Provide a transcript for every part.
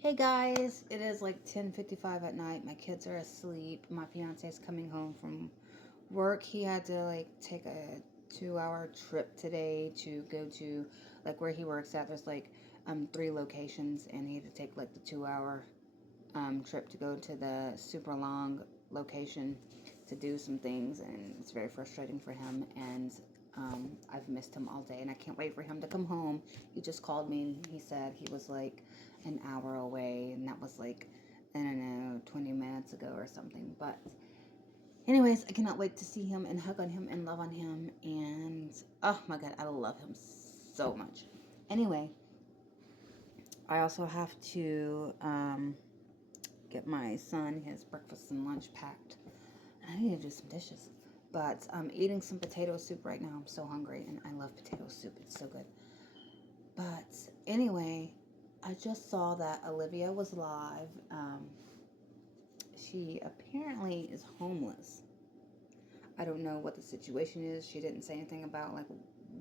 Hey guys, it is like 10:55 at night. My kids are asleep. My fiance is coming home from work. He had to take a 2-hour trip today to go to where he works at. There's three locations, and he had to take like the 2-hour trip to go to the super long location to do some things, and it's very frustrating for him. And I've missed him all day, and I can't wait for him to come home. He just called me, and he said he was like an hour away, and that was like, I don't know, 20 minutes ago or something. But anyways, I cannot wait to see him and hug on him and love on him. And oh my god, I love him so much. Anyway, I also have to get my son his breakfast and lunch packed. And I need to do some dishes. But I'm eating some potato soup right now. I'm so hungry, and I love potato soup. It's so good. But anyway, I just saw that Olivia was live. She apparently is homeless. I don't know what the situation is. She didn't say anything about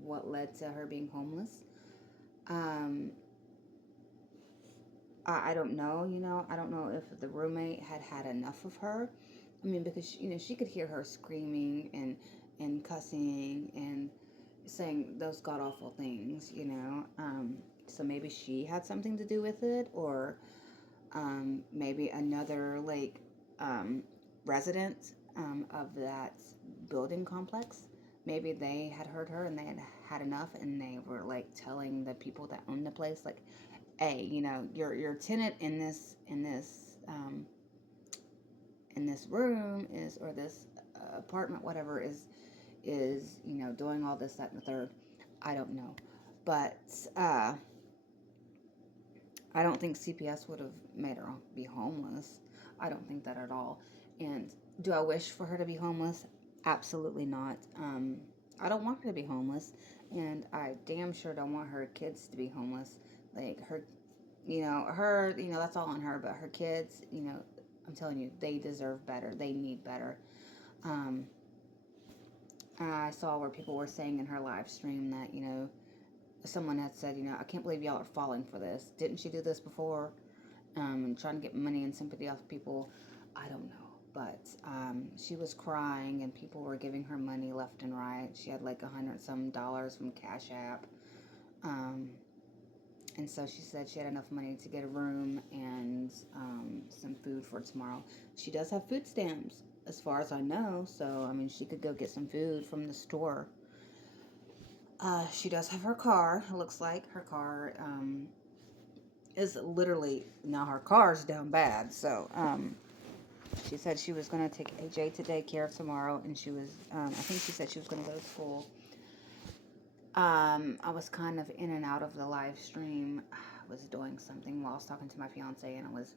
what led to her being homeless. Um, I don't know. I don't know if the roommate had had enough of her. I mean, because she could hear her screaming and cussing and saying those god awful things. So maybe she had something to do with it, or maybe another um, resident of that building complex. Maybe they had heard her and they had had enough, and they were like telling the people that own the place, like, "Hey, your tenant in this room is, or this apartment, whatever, is doing all this, that, and the third." I don't know, but uh, I don't think CPS would have made her be homeless. I don't think that at all. And do I wish for her to be homeless? Absolutely not. I don't want her to be homeless, and I damn sure don't want her kids to be homeless. Like that's all on her, but her kids, I'm telling you, they deserve better. They need better. Um, I saw where people were saying in her live stream that, someone had said, I can't believe y'all are falling for this. Didn't she do this before? And trying to get money and sympathy off people. I don't know. But she was crying, and people were giving her money left and right. She had like $100 some from Cash App. Um, and so she said she had enough money to get a room and some food for tomorrow. She does have food stamps, as far as I know. So, I mean, she could go get some food from the store. She does have her car. It looks like her car is literally, now her car's down bad. So, she said she was going to take AJ to daycare tomorrow, and she was, I think she said she was going to go to school. I was kind of in and out of the live stream. I was doing something while I was talking to my fiance, and I was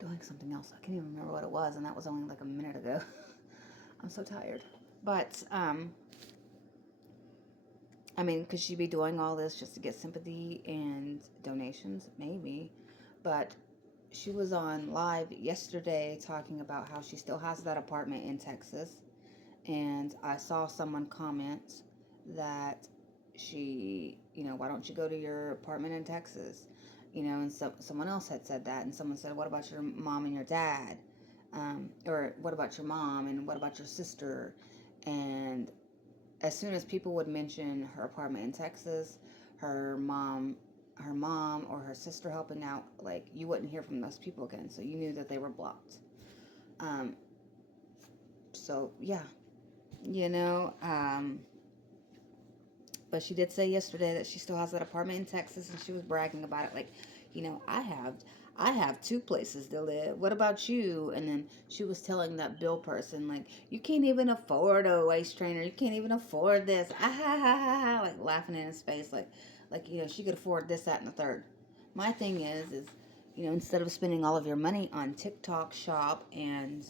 doing something else. I can't even remember what it was, and that was only like a minute ago. I'm so tired. But, I mean, could she be doing all this just to get sympathy and donations? Maybe. But she was on live yesterday talking about how she still has that apartment in Texas. And I saw someone comment that why don't you go to your apartment in Texas? And someone else had said that. And someone said, what about your mom and your dad? Or what about your mom? And what about your sister? And as soon as people would mention her apartment in Texas, her mom, or her sister helping out, like, you wouldn't hear from those people again. So you knew that they were blocked. Um, so yeah, you know. But she did say yesterday that she still has that apartment in Texas, and she was bragging about it. Like, I have two places to live. What about you? And then she was telling that bill person, like, you can't even afford a waist trainer. You can't even afford this. Ah, ha, ha, ha, ha, like laughing in his face, like she could afford this, that, and the third. My thing is, instead of spending all of your money on TikTok shop and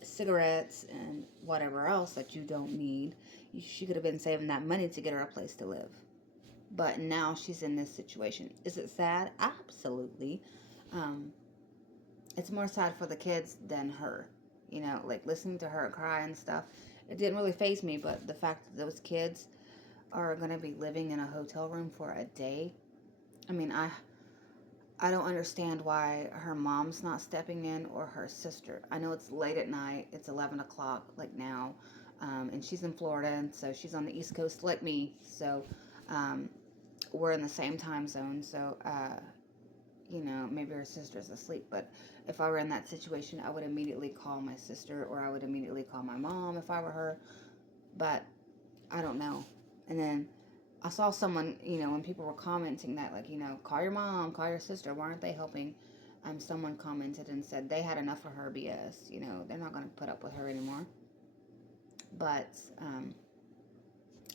cigarettes and whatever else that you don't need, she could have been saving that money to get her a place to live. But now she's in this situation. Is it sad? Absolutely. Um, it's more sad for the kids than her. Like listening to her cry and stuff. It didn't really faze me, but the fact that those kids are going to be living in a hotel room for a day. I mean, I don't understand why her mom's not stepping in or her sister. I know it's late at night. It's 11 o'clock, like now. And she's in Florida, and so she's on the East Coast like me. So um, we're in the same time zone. So, maybe her sister's asleep. But if I were in that situation, I would immediately call my sister or I would immediately call my mom if I were her. But I don't know. And then I saw someone, when people were commenting that, like, call your mom, call your sister. Why aren't they helping? Someone commented and said they had enough of her BS. They're not going to put up with her anymore. But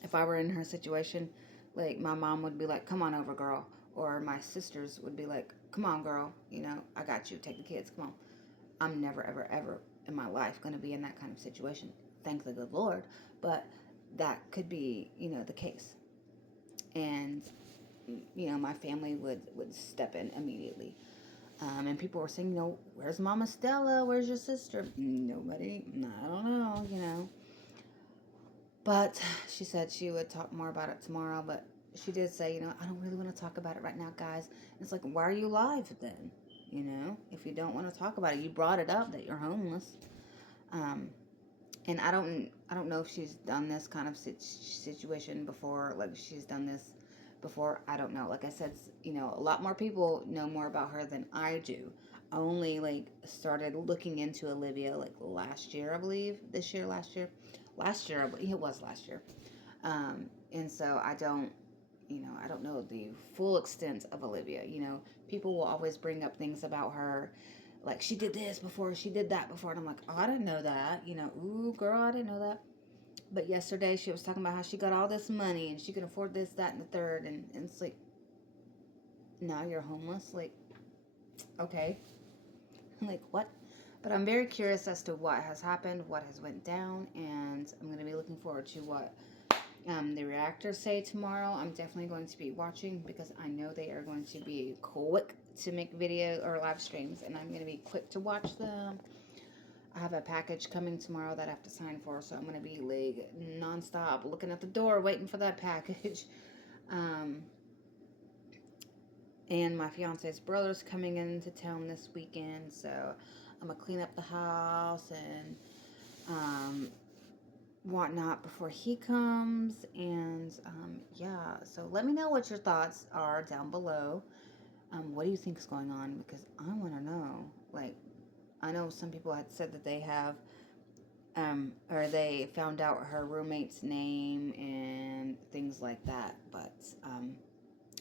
if I were in her situation, like, my mom would be like, come on over, girl. Or my sisters would be like, come on, girl. I got you. Take the kids. Come on. I'm never, ever, ever in my life going to be in that kind of situation. Thank the good Lord. But that could be, the case. And my family would step in immediately. And people were saying, where's Mama Stella? Where's your sister? Nobody. I don't know. But she said she would talk more about it tomorrow. But she did say, I don't really want to talk about it right now, guys. And it's like, why are you live then? If you don't want to talk about it, you brought it up that you're homeless. And I don't know if she's done this kind of situation before. Like, she's done this before. I don't know. Like I said, a lot more people know more about her than I do. I only like started looking into Olivia like last year, I believe. This year, last year. It was last year. And so I don't know the full extent of Olivia. People will always bring up things about her, like she did this before, she did that before, and I'm like, oh, I didn't know that. Ooh, girl, I didn't know that. But yesterday she was talking about how she got all this money and she can afford this, that, and the third, and it's like, now you're homeless. Like, okay, like what? But I'm very curious as to what has happened, what has went down, and I'm going to be looking forward to what the reactors say tomorrow. I'm definitely going to be watching because I know they are going to be quick to make video or live streams, and I'm going to be quick to watch them. I have a package coming tomorrow that I have to sign for, so I'm going to be like nonstop looking at the door waiting for that package. Um, and my fiance's brother's coming into town this weekend, so I'm going to clean up the house and whatnot before he comes. And yeah, so let me know what your thoughts are down below. What do you think is going on? Because I want to know. Like, I know some people had said that they have, or they found out her roommate's name and things like that. But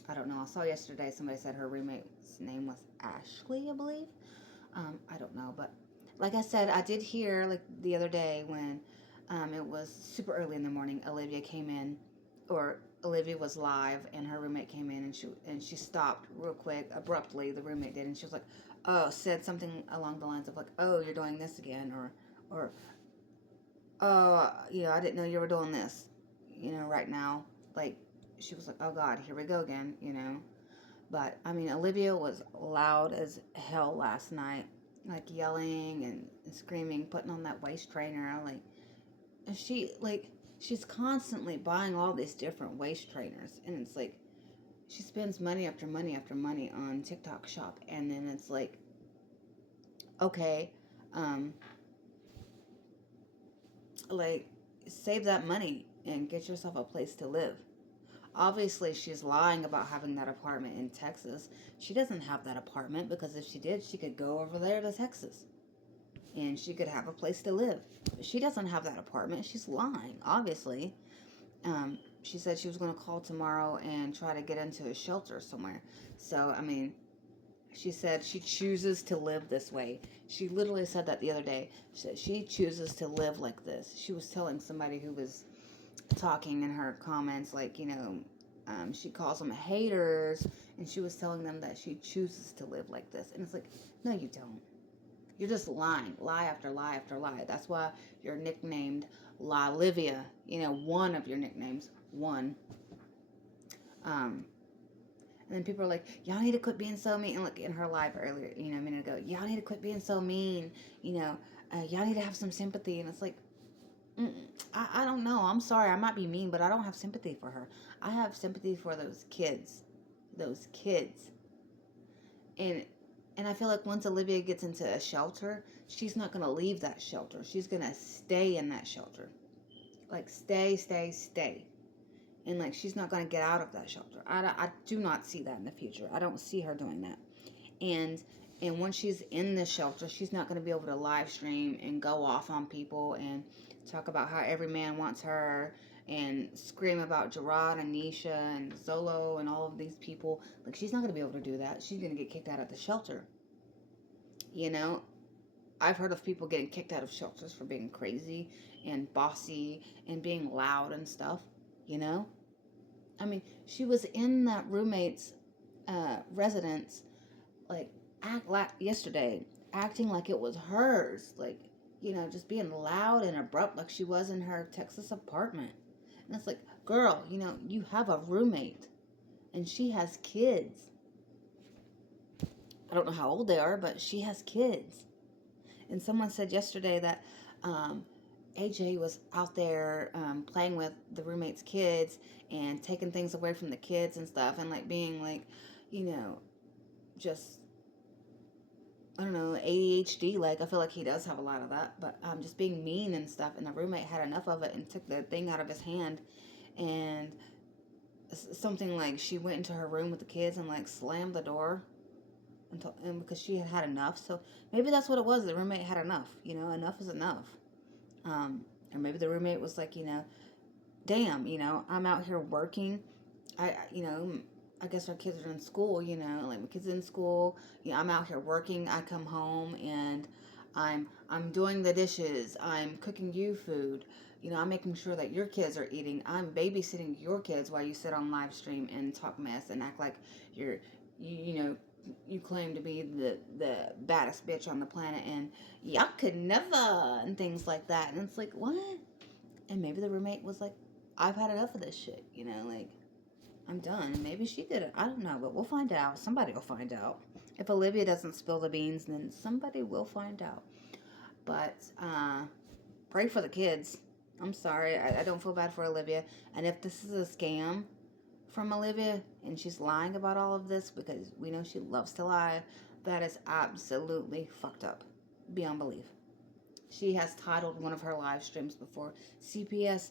I don't know. I saw yesterday somebody said her roommate's name was Ashley, I believe. I don't know, but like I said, I did hear like the other day when it was super early in the morning. Olivia was live, and her roommate came in, and she stopped real quick, abruptly. The roommate did, and she was like, "Oh," said something along the lines of like, "Oh, you're doing this again," or "Oh, I didn't know you were doing this," right now. Like, she was like, "Oh God, here we go again." But I mean, Olivia was loud as hell last night, like yelling and screaming, putting on that waist trainer. Like, and she's constantly buying all these different waist trainers, and it's like she spends money after money after money on TikTok Shop, and then it's like, okay, um, like save that money and get yourself a place to live. Obviously, she's lying about having that apartment in Texas. She doesn't have that apartment because if she did, she could go over there to Texas and she could have a place to live. But she doesn't have that apartment. She's lying, obviously. She said she was going to call tomorrow and try to get into a shelter somewhere. So, I mean, she said she chooses to live this way. She literally said that the other day. She said she chooses to live like this. She was telling somebody who was talking in her comments, like, she calls them haters, and she was telling them that she chooses to live like this. And it's like, no, you don't. You're just lying, lie after lie after lie. That's why you're nicknamed La Olivia. One of your nicknames, one. Um, and then people are like, y'all need to quit being so mean. And look, in her live earlier, a minute ago, y'all need to quit being so mean. Y'all need to have some sympathy. And it's like, I don't know. I'm sorry. I might be mean, but I don't have sympathy for her. I have sympathy for those kids. Those kids. and I feel like once Olivia gets into a shelter, she's not gonna leave that shelter. She's gonna stay in that shelter, like stay, and like she's not gonna get out of that shelter. I do not see that in the future. I don't see her doing that. And once she's in the shelter, she's not going to be able to live stream and go off on people and talk about how every man wants her and scream about Gerard and Nisha and Zolo and all of these people. Like, she's not going to be able to do that. She's going to get kicked out of the shelter. You know, I've heard of people getting kicked out of shelters for being crazy and bossy and being loud and stuff. You know, I mean, she was in that roommate's residence, like, yesterday, acting like it was hers, like, just being loud and abrupt like she was in her Texas apartment. And it's like, girl, you have a roommate and she has kids. I don't know how old they are, but she has kids. And someone said yesterday that AJ was out there playing with the roommate's kids and taking things away from the kids and stuff, and like being like, just, I don't know, ADHD. Like, I feel like he does have a lot of that, but just being mean and stuff. And the roommate had enough of it and took the thing out of his hand. And something like she went into her room with the kids and like slammed the door and because she had enough. So maybe that's what it was. The roommate had enough. Enough is enough. Or maybe the roommate was like, damn, I'm out here working. I guess our kids are in school, like my kids are in school. I'm out here working. I come home and I'm doing the dishes. I'm cooking you food. I'm making sure that your kids are eating. I'm babysitting your kids while you sit on live stream and talk mess and act like you claim to be the baddest bitch on the planet and y'all could never, and things like that. And it's like, what? And maybe the roommate was like, I've had enough of this shit, like, I'm done. And maybe she did it. I don't know, but we'll find out. Somebody will find out. If Olivia doesn't spill the beans, then somebody will find out. But pray for the kids. I'm sorry. I don't feel bad for Olivia. And if this is a scam from Olivia and she's lying about all of this, because we know she loves to lie, that is absolutely fucked up beyond belief. She has titled one of her live streams before, CPS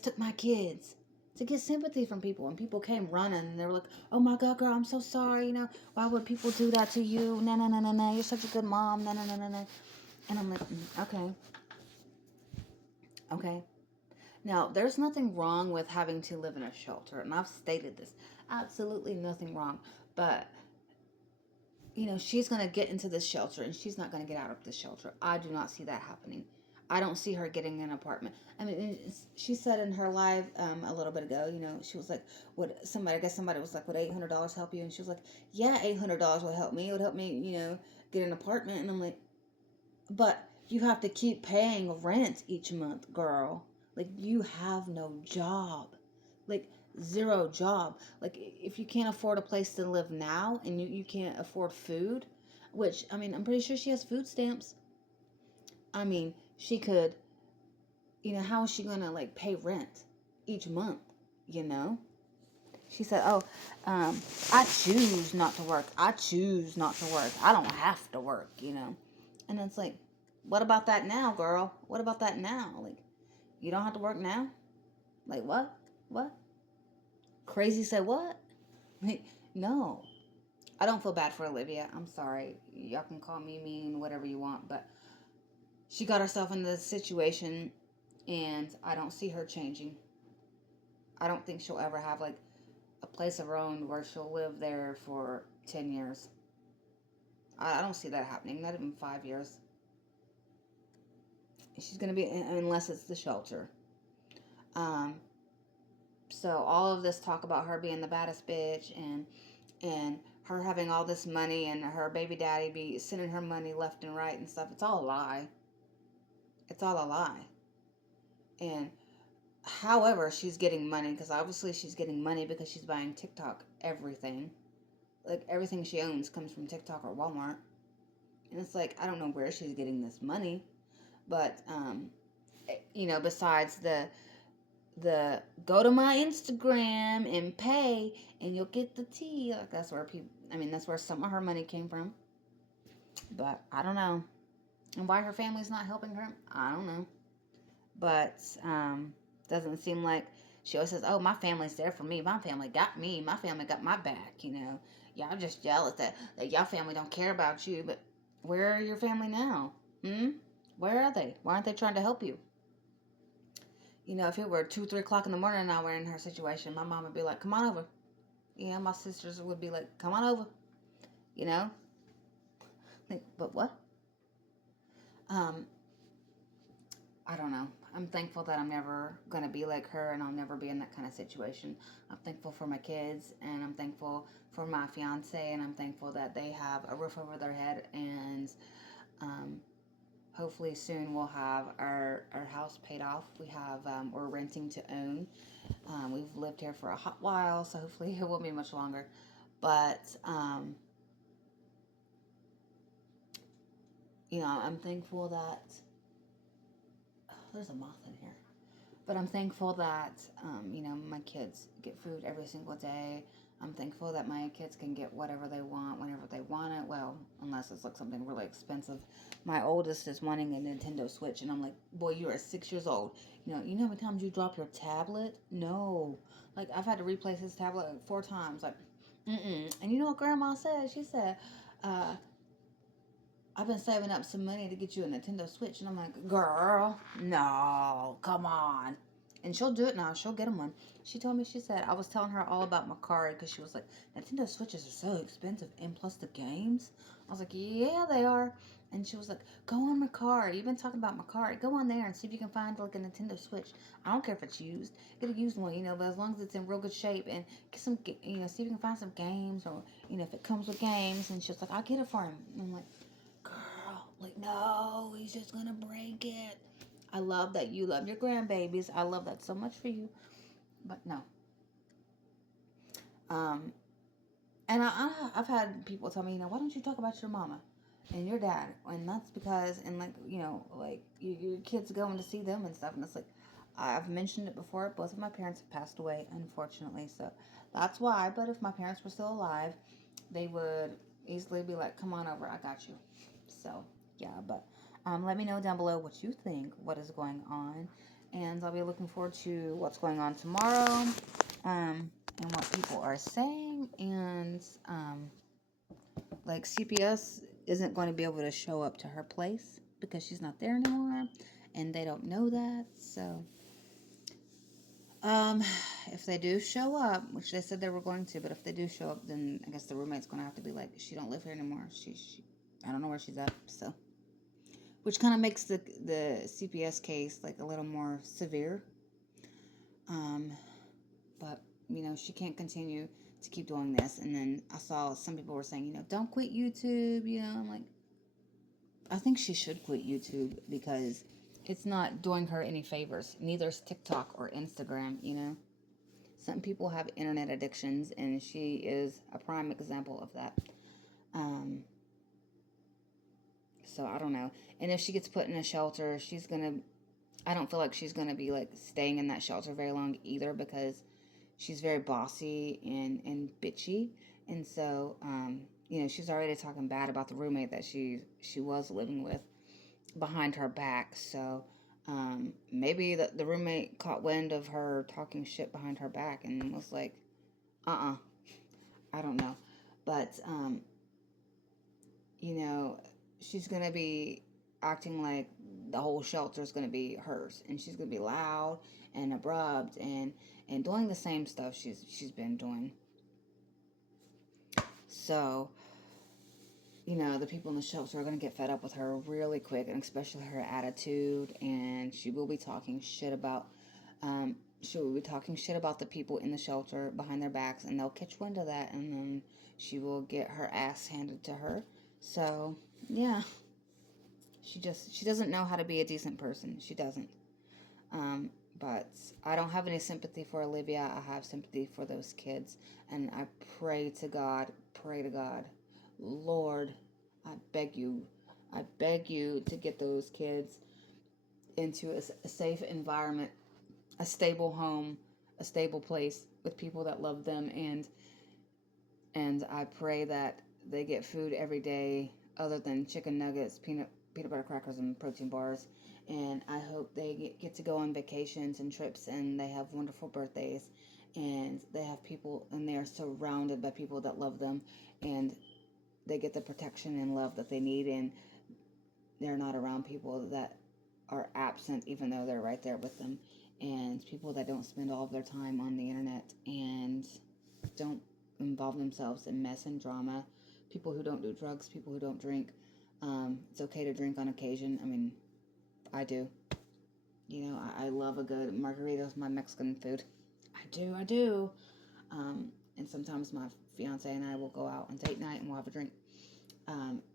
took my kids, to get sympathy from people. And people came running and they were like, oh my God, girl, I'm so sorry. Why would people do that to you? No. You're such a good mom. No. And I'm like, okay. Okay. Now, there's nothing wrong with having to live in a shelter. And I've stated this. Absolutely nothing wrong. But, she's going to get into this shelter and she's not going to get out of the shelter. I do not see that happening. I don't see her getting an apartment. I mean, she said in her live a little bit ago, she was like, I guess somebody was like, would $800 help you? And she was like, yeah, $800 would help me. It would help me, get an apartment. And I'm like, but you have to keep paying rent each month, girl. Like, you have no job. Like, zero job. Like, if you can't afford a place to live now and you can't afford food, which, I mean, I'm pretty sure she has food stamps. I mean, she could, how is she going to, like, pay rent each month, She said, I choose not to work. I choose not to work. I don't have to work, And it's like, what about that now, girl? What about that now? Like, you don't have to work now? Like, what? What? Crazy said what? Like, no. I don't feel bad for Olivia. I'm sorry. Y'all can call me mean, whatever you want, but she got herself in this situation and I don't see her changing. I don't think she'll ever have like a place of her own where she'll live there for 10 years. I don't see that happening, not even 5 years. She's going to be, unless it's the shelter. So all of this talk about her being the baddest bitch and her having all this money and her baby daddy be sending her money left and right and stuff, it's all a lie. It's all a lie. And however she's getting money, because obviously she's getting money because she's buying TikTok everything. Like, everything she owns comes from TikTok or Walmart. And it's like, I don't know where she's getting this money. But, besides the go to my Instagram and pay and you'll get the tea. Like, that's where people, I mean, that's where some of her money came from. But I don't know. And why her family's not helping her, I don't know. But doesn't seem like she always says, "Oh, my family's there for me. My family got me. My family got my back." Y'all just jealous that y'all family don't care about you. But where are your family now? Hmm. Where are they? Why aren't they trying to help you? If it were 2, 3 o'clock in the morning and I were in her situation, my mom would be like, "Come on over." My sisters would be like, "Come on over." You know. But what? Um, I don't know. I'm thankful that I'm never going to be like her and I'll never be in that kind of situation. I'm thankful for my kids and I'm thankful for my fiance and I'm thankful that they have a roof over their head and um, hopefully soon we'll have our house paid off. We're renting to own. We've lived here for a hot while, so hopefully it won't be much longer. But, I'm thankful that there's a moth in here. But I'm thankful that, my kids get food every single day. I'm thankful that my kids can get whatever they want whenever they want it. Well, unless it's like something really expensive. My oldest is wanting a Nintendo Switch, and I'm like, boy, you are 6 years old. You know how many times you drop your tablet? No. Like, I've had to replace his tablet like 4 times. Like, mm-mm. And you know what Grandma said? She said, uh, I've been saving up some money to get you a Nintendo Switch. And I'm like, girl, no, come on. And she'll do it now. She'll get him one. She told me, she said, I was telling her all about Macari because she was like, Nintendo Switches are so expensive. And plus the games. I was like, yeah, they are. And she was like, go on Macari. You've been talking about Macari. Go on there and see if you can find like a Nintendo Switch. I don't care if it's used. Get a used one, but as long as it's in real good shape and get some, see if you can find some games or, if it comes with games. And she was like, I'll get it for him. And I'm like, girl, like, no, he's just gonna break it. I love that you love your grandbabies. I love that so much for you. But no. Um, and I've had people tell me, why don't you talk about your mama and your dad? And that's because, and like, like your kids going to see them and stuff. And it's like, I've mentioned it before. Both of my parents have passed away, unfortunately. So that's why. But if my parents were still alive, they would easily be like, come on over. I got you. So, yeah, but let me know down below what you think, what is going on. And I'll be looking forward to what's going on tomorrow and what people are saying. And, like, CPS isn't going to be able to show up to her place because she's not there anymore. And they don't know that. So, um, if they do show up, which they said they were going to, but if they do show up, then I guess the roommate's going to have to be like, she don't live here anymore. She I don't know where she's at. So, which kind of makes the CPS case like a little more severe. Um, but she can't continue to keep doing this. And then I saw some people were saying, don't quit YouTube. I'm like, I think she should quit YouTube because it's not doing her any favors. Neither is TikTok or Instagram. Some people have internet addictions, and she is a prime example of that. Um, so I don't know. And if she gets put in a shelter, I don't feel like she's gonna be like staying in that shelter very long either because she's very bossy and bitchy. And so, she's already talking bad about the roommate that she was living with behind her back. So, maybe the roommate caught wind of her talking shit behind her back and was like, I don't know. But, she's going to be acting like the whole shelter is going to be hers. And she's going to be loud and abrupt and doing the same stuff she's been doing. So, the people in the shelter are going to get fed up with her really quick, and especially her attitude. And she will be talking shit about, the people in the shelter behind their backs, and they'll catch wind of that, and then she will get her ass handed to her. So, yeah, she doesn't know how to be a decent person. She doesn't. But I don't have any sympathy for Olivia. I have sympathy for those kids, and I pray to God, Lord, I beg you to get those kids into a safe environment, a stable home, a stable place with people that love them, and And I pray that they get food every day other than chicken nuggets, peanut butter crackers, and protein bars. And I hope they get to go on vacations and trips, and they have wonderful birthdays, and they have people, and they are surrounded by people that love them, and they get the protection and love that they need, and they're not around people that are absent even though they're right there with them, and people that don't spend all of their time on the internet and don't involve themselves in mess and drama, people who don't do drugs, people who don't drink. It's okay to drink on occasion. I mean, I do. You know, I love a good margarita with my Mexican food. I do. And sometimes my fiance and I will go out on date night and we'll have a drink.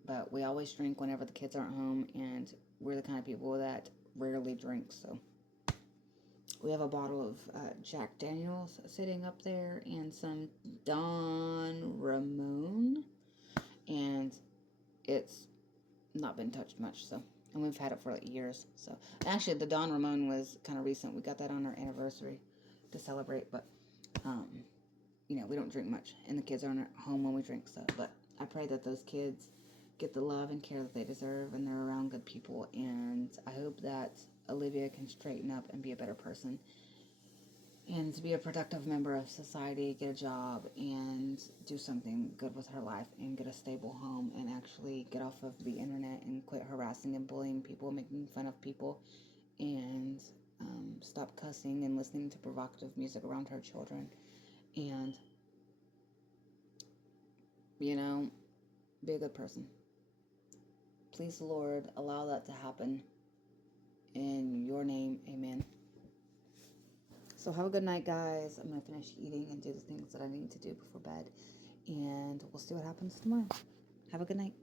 But we always drink whenever the kids aren't home, and we're the kind of people that rarely drink. So we have a bottle of Jack Daniels sitting up there and some Don Ramon, and it's not been touched much. So, and we've had it for like years. So actually, the Don Ramon was kind of recent. We got that on our anniversary to celebrate, but you know, we don't drink much, and the kids aren't at home when we drink. So, but I pray that those kids get the love and care that they deserve, and they're around good people. And I hope that Olivia can straighten up and be a better person, and to be a productive member of society, get a job, and do something good with her life, and get a stable home, and actually get off of the internet and quit harassing and bullying people, making fun of people, and stop cussing and listening to provocative music around her children. And, you know, be a good person. Please, Lord, allow that to happen. In your name, amen. So have a good night, guys. I'm going to finish eating and do the things that I need to do before bed. And we'll see what happens tomorrow. Have a good night.